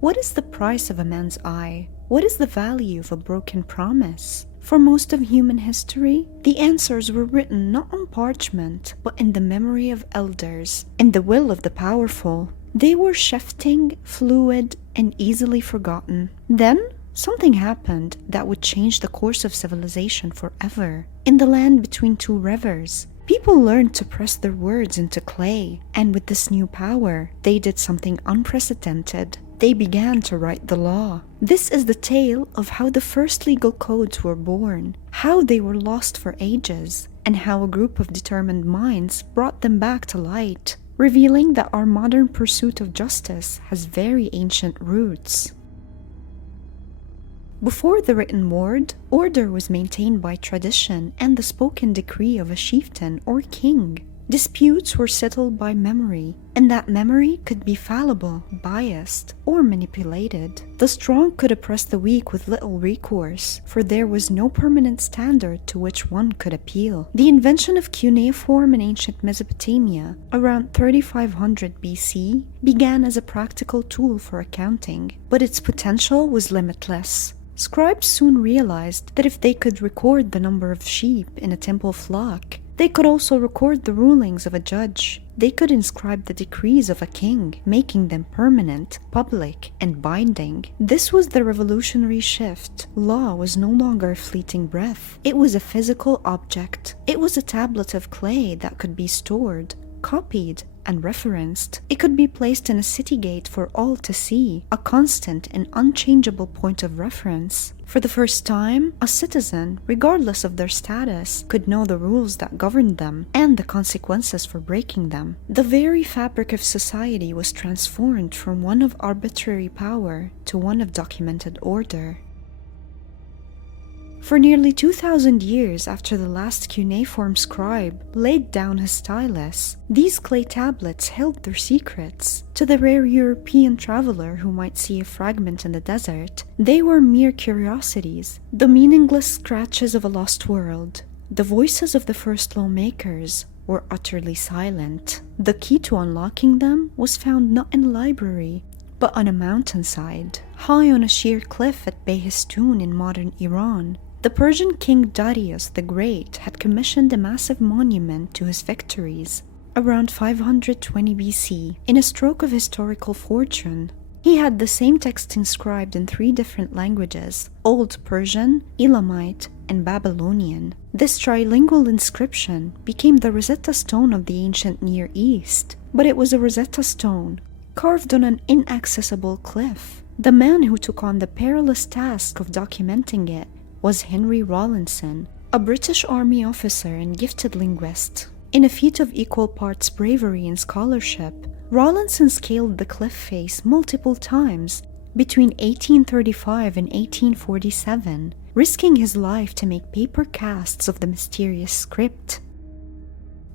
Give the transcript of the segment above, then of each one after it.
What is the price of a man's eye? What is the value of a broken promise? For most of human history, the answers were written not on parchment, but in the memory of elders, in the will of the powerful. They were shifting, fluid, and easily forgotten. Then, something happened that would change the course of civilization forever. In the land between two rivers, people learned to press their words into clay, and with this new power, they did something unprecedented. They began to write the law. This is the tale of how the first legal codes were born, how they were lost for ages, and how a group of determined minds brought them back to light, revealing that our modern pursuit of justice has very ancient roots. Before the written word, order was maintained by tradition and the spoken decree of a chieftain or king. Disputes were settled by memory, and that memory could be fallible, biased, or manipulated. The strong could oppress the weak with little recourse, for there was no permanent standard to which one could appeal. The invention of cuneiform in ancient Mesopotamia, around 3500 BC, began as a practical tool for accounting, but its potential was limitless. Scribes soon realized that if they could record the number of sheep in a temple flock, they could also record the rulings of a judge. They could inscribe the decrees of a king, making them permanent, public, and binding. This was the revolutionary shift. Law was no longer a fleeting breath. It was a physical object. It was a tablet of clay that could be stored, copied, and referenced. It could be placed in a city gate for all to see, a constant and unchangeable point of reference. For the first time, a citizen, regardless of their status, could know the rules that governed them and the consequences for breaking them. The very fabric of society was transformed from one of arbitrary power to one of documented order. For nearly 2,000 years after the last cuneiform scribe laid down his stylus, these clay tablets held their secrets. To the rare European traveler who might see a fragment in the desert, they were mere curiosities, the meaningless scratches of a lost world. The voices of the first lawmakers were utterly silent. The key to unlocking them was found not in a library, but on a mountainside, high on a sheer cliff at Behistun in modern Iran. The Persian king Darius the Great had commissioned a massive monument to his victories around 520 BC. In a stroke of historical fortune, he had the same text inscribed in 3 different languages: Old Persian, Elamite, and Babylonian. This trilingual inscription became the Rosetta Stone of the ancient Near East, but it was a Rosetta Stone carved on an inaccessible cliff. The man who took on the perilous task of documenting it was Henry Rawlinson, a British Army officer and gifted linguist. In a feat of equal parts bravery and scholarship, Rawlinson scaled the cliff face multiple times between 1835 and 1847, risking his life to make paper casts of the mysterious script.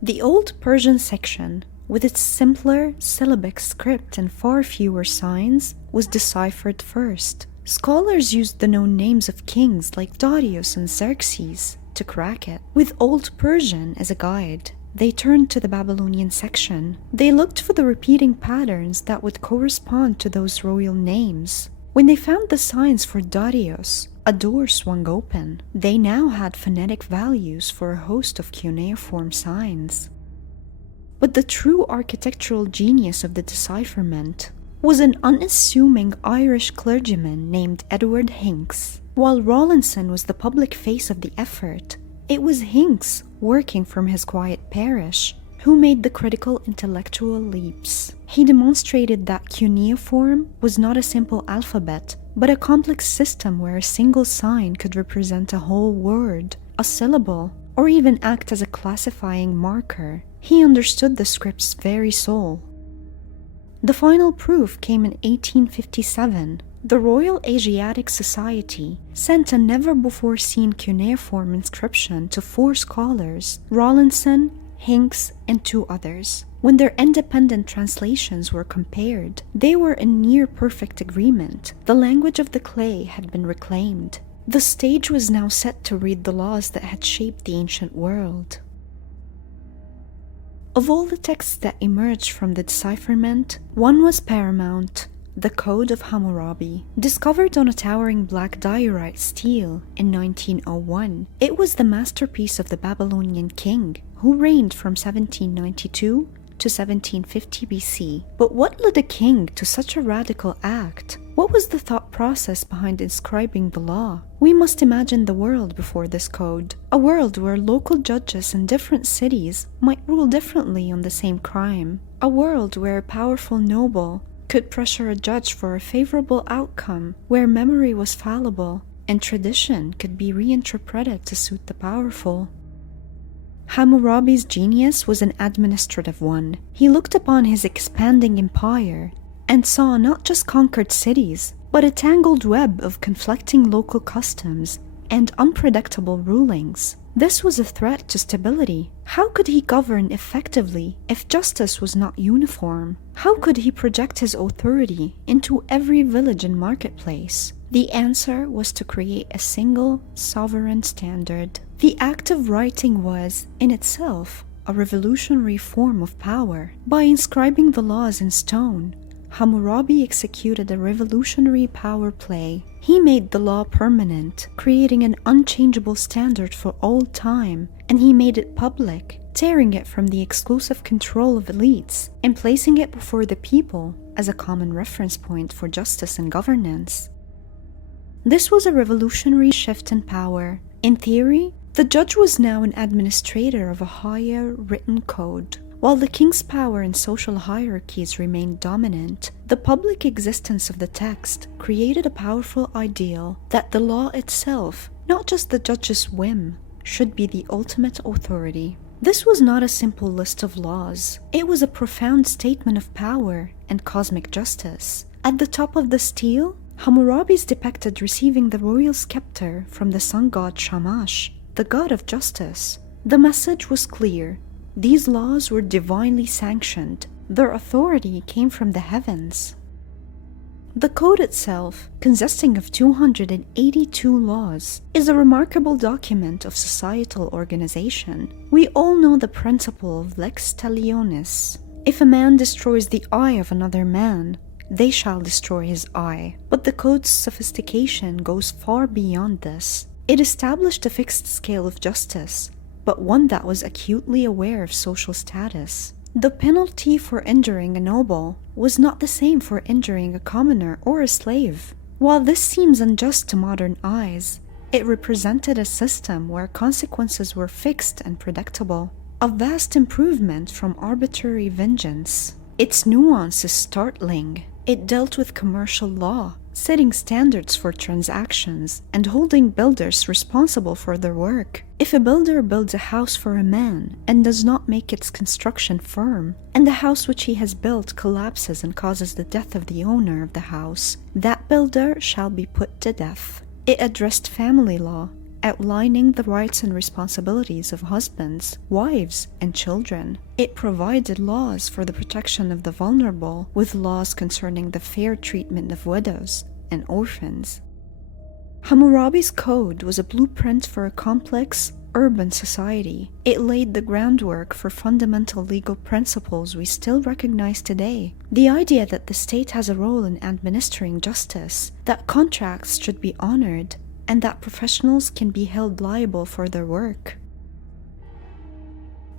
The Old Persian section, with its simpler syllabic script and far fewer signs, was deciphered first. Scholars used the known names of kings like Darius and Xerxes to crack it. With Old Persian as a guide, they turned to the Babylonian section. They looked for the repeating patterns that would correspond to those royal names. When they found the signs for Darius, a door swung open. They now had phonetic values for a host of cuneiform signs. But the true architectural genius of the decipherment was an unassuming Irish clergyman named Edward Hincks. While Rawlinson was the public face of the effort, it was Hincks, working from his quiet parish, who made the critical intellectual leaps. He demonstrated that cuneiform was not a simple alphabet, but a complex system where a single sign could represent a whole word, a syllable, or even act as a classifying marker. He understood the script's very soul. The final proof came in 1857. The Royal Asiatic Society sent a never-before-seen cuneiform inscription to 4 scholars, Rawlinson, Hincks, and 2 others. When their independent translations were compared, they were in near-perfect agreement. The language of the clay had been reclaimed. The stage was now set to read the laws that had shaped the ancient world. Of all the texts that emerged from the decipherment, one was paramount: the Code of Hammurabi. Discovered on a towering black diorite stele in 1901, it was the masterpiece of the Babylonian king, who reigned from 1792 to 1750 BC. But what led a king to such a radical act? What was the thought process behind inscribing the law? We must imagine the world before this code, a world where local judges in different cities might rule differently on the same crime, a world where a powerful noble could pressure a judge for a favorable outcome, where memory was fallible and tradition could be reinterpreted to suit the powerful. Hammurabi's genius was an administrative one. He looked upon his expanding empire and saw not just conquered cities, but a tangled web of conflicting local customs and unpredictable rulings. This was a threat to stability. How could he govern effectively if justice was not uniform? How could he project his authority into every village and marketplace? The answer was to create a single sovereign standard. The act of writing was, in itself, a revolutionary form of power. By inscribing the laws in stone, Hammurabi executed a revolutionary power play. He made the law permanent, creating an unchangeable standard for all time, and he made it public, tearing it from the exclusive control of elites and placing it before the people as a common reference point for justice and governance. This was a revolutionary shift in power. In theory, the judge was now an administrator of a higher written code. While the king's power and social hierarchies remained dominant, the public existence of the text created a powerful ideal that the law itself, not just the judge's whim, should be the ultimate authority. This was not a simple list of laws. It was a profound statement of power and cosmic justice. At the top of the stele, Hammurabi is depicted receiving the royal scepter from the sun god Shamash, the god of justice. The message was clear. These laws were divinely sanctioned. Their authority came from the heavens. The code itself, consisting of 282 laws, is a remarkable document of societal organization. We all know the principle of lex talionis. If a man destroys the eye of another man, they shall destroy his eye. But the code's sophistication goes far beyond this. It established a fixed scale of justice, but one that was acutely aware of social status. The penalty for injuring a noble was not the same for injuring a commoner or a slave. While this seems unjust to modern eyes, it represented a system where consequences were fixed and predictable, a vast improvement from arbitrary vengeance. Its nuance is startling. It dealt with commercial law, setting standards for transactions and holding builders responsible for their work. If a builder builds a house for a man and does not make its construction firm, and the house which he has built collapses and causes the death of the owner of the house, that builder shall be put to death. It addressed family law, outlining the rights and responsibilities of husbands, wives, and children. It provided laws for the protection of the vulnerable, with laws concerning the fair treatment of widows and orphans. Hammurabi's code was a blueprint for a complex, urban society. It laid the groundwork for fundamental legal principles we still recognize today. The idea that the state has a role in administering justice, that contracts should be honored, and that professionals can be held liable for their work.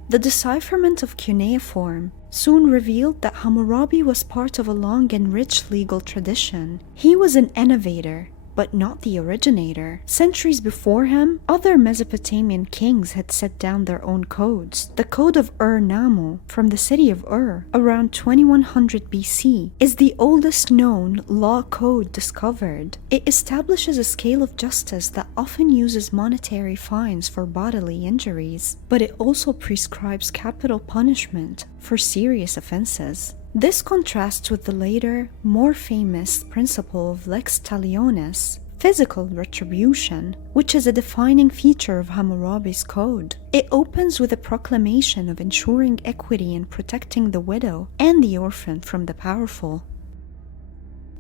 The decipherment of cuneiform soon revealed that Hammurabi was part of a long and rich legal tradition. He was an innovator, but not the originator. Centuries before him, other Mesopotamian kings had set down their own codes. The Code of Ur-Nammu, from the city of Ur, around 2100 BC, is the oldest known law code discovered. It establishes a scale of justice that often uses monetary fines for bodily injuries, but it also prescribes capital punishment for serious offenses. This contrasts with the later, more famous principle of lex talionis, physical retribution, which is a defining feature of Hammurabi's code. It opens with a proclamation of ensuring equity and protecting the widow and the orphan from the powerful.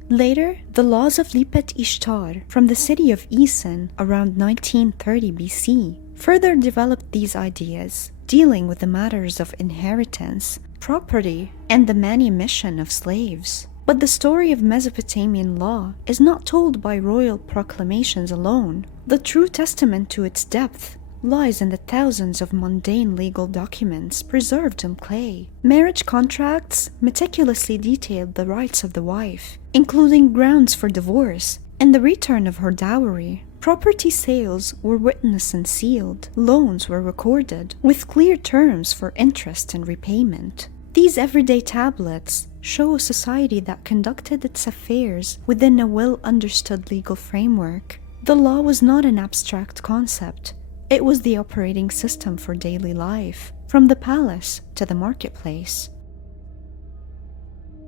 Later, the laws of Lipet Ishtar from the city of Isin around 1930 BC further developed these ideas, dealing with the matters of inheritance, property, and the manumission of slaves. But the story of Mesopotamian law is not told by royal proclamations alone. The true testament to its depth lies in the thousands of mundane legal documents preserved in clay. Marriage contracts meticulously detailed the rights of the wife, including grounds for divorce and the return of her dowry. Property sales were witnessed and sealed. Loans were recorded, with clear terms for interest and repayment. These everyday tablets show a society that conducted its affairs within a well-understood legal framework. The law was not an abstract concept. It was the operating system for daily life, from the palace to the marketplace.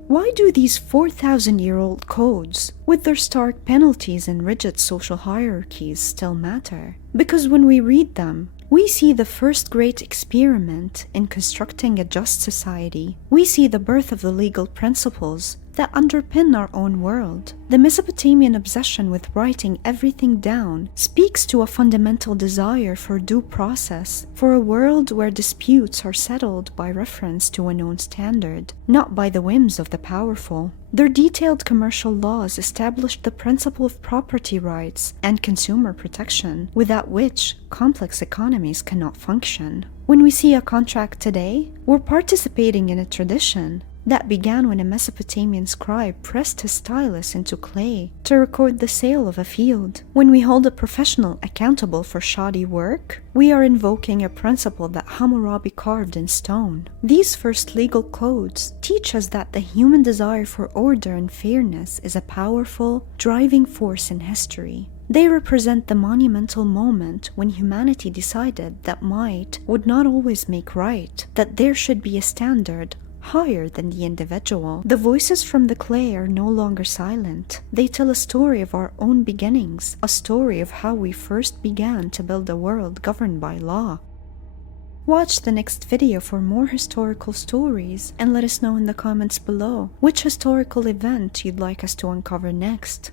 Why do these 4,000-year-old codes, with their stark penalties and rigid social hierarchies, still matter? Because when we read them, we see the first great experiment in constructing a just society. We see the birth of the legal principles that underpin our own world. The Mesopotamian obsession with writing everything down speaks to a fundamental desire for due process, for a world where disputes are settled by reference to a known standard, not by the whims of the powerful. Their detailed commercial laws established the principle of property rights and consumer protection, without which complex economies cannot function. When we see a contract today, we're participating in a tradition that began when a Mesopotamian scribe pressed his stylus into clay to record the sale of a field. When we hold a professional accountable for shoddy work, we are invoking a principle that Hammurabi carved in stone. These first legal codes teach us that the human desire for order and fairness is a powerful, driving force in history. They represent the monumental moment when humanity decided that might would not always make right, that there should be a standard higher than the individual. The voices from the clay are no longer silent. They tell a story of our own beginnings, a story of how we first began to build a world governed by law. Watch the next video for more historical stories and let us know in the comments below which historical event you'd like us to uncover next.